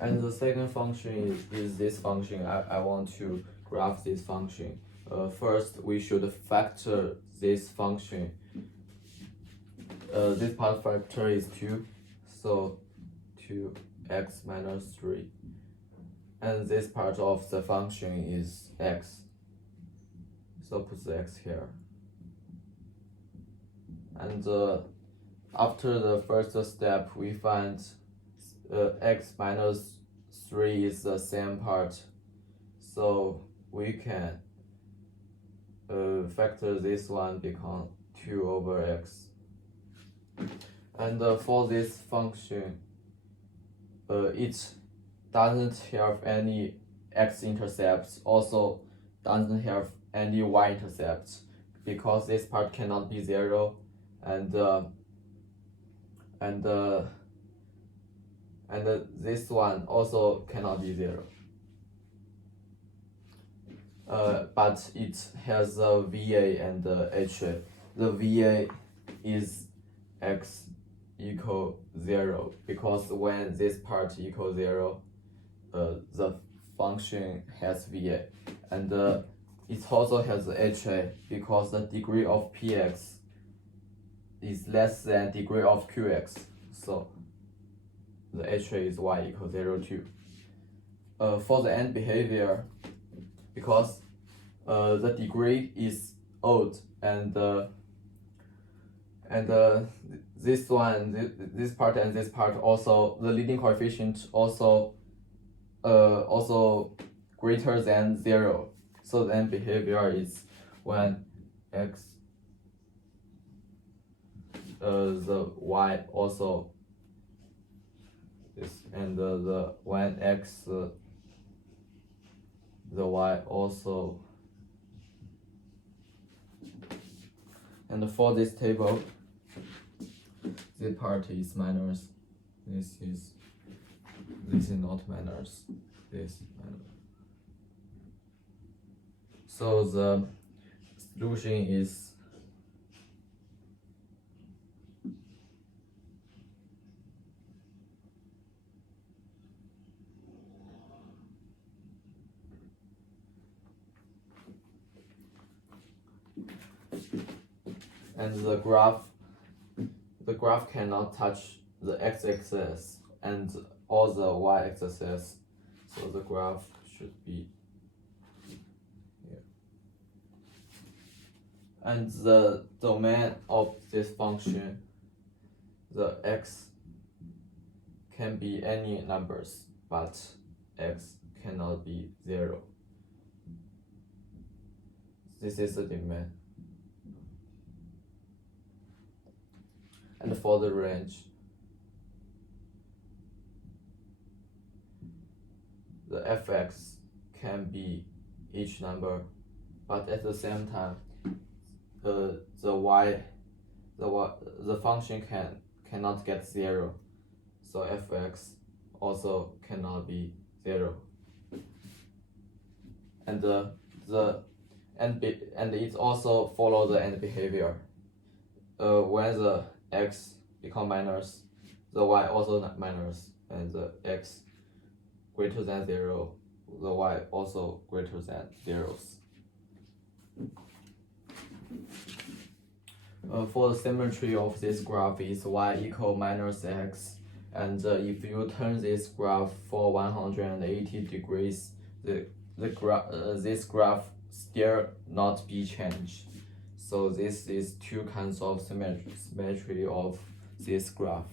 And the second function is this function. I want to graph this function. First, we should factor this function. This part factor is 2, so 2x minus 3. And this part of the function is x, so put the x here. And after the first step, we find x minus 3 is the same part, so we can factor this one become 2 over x. And for this function, it doesn't have any x-intercepts, also doesn't have any y-intercepts, because this part cannot be 0, and this one also cannot be 0. But it has a VA and HA. The VA is x equal 0, because when this part equals 0, the function has VA, and it also has HA, because the degree of px is less than degree of qx, so the HA is y equals 0, 2. For the end behavior, because the degree is odd, and this one, this part and this part also, the leading coefficient also greater than 0. So then behavior is when x the y also is, and the when x the y also. And for this table, this part is minus, this is not minus, this is minus. So the solution is and the graph cannot touch the x-axis and all the y-axis, so the graph should be here. And the domain of this function, the x can be any numbers, but x cannot be 0. This is the domain. And for the range, the fx can be each number, but at the same time, the function cannot get 0, so fx also cannot be 0. And it also follows the end behavior. When the x become minus, the y also minus, and the x greater than 0, the y also greater than 0. For the symmetry of this graph is y equal minus x, and if you turn this graph for 180 degrees, this graph still not be changed. So this is two kinds of symmetry of this graph.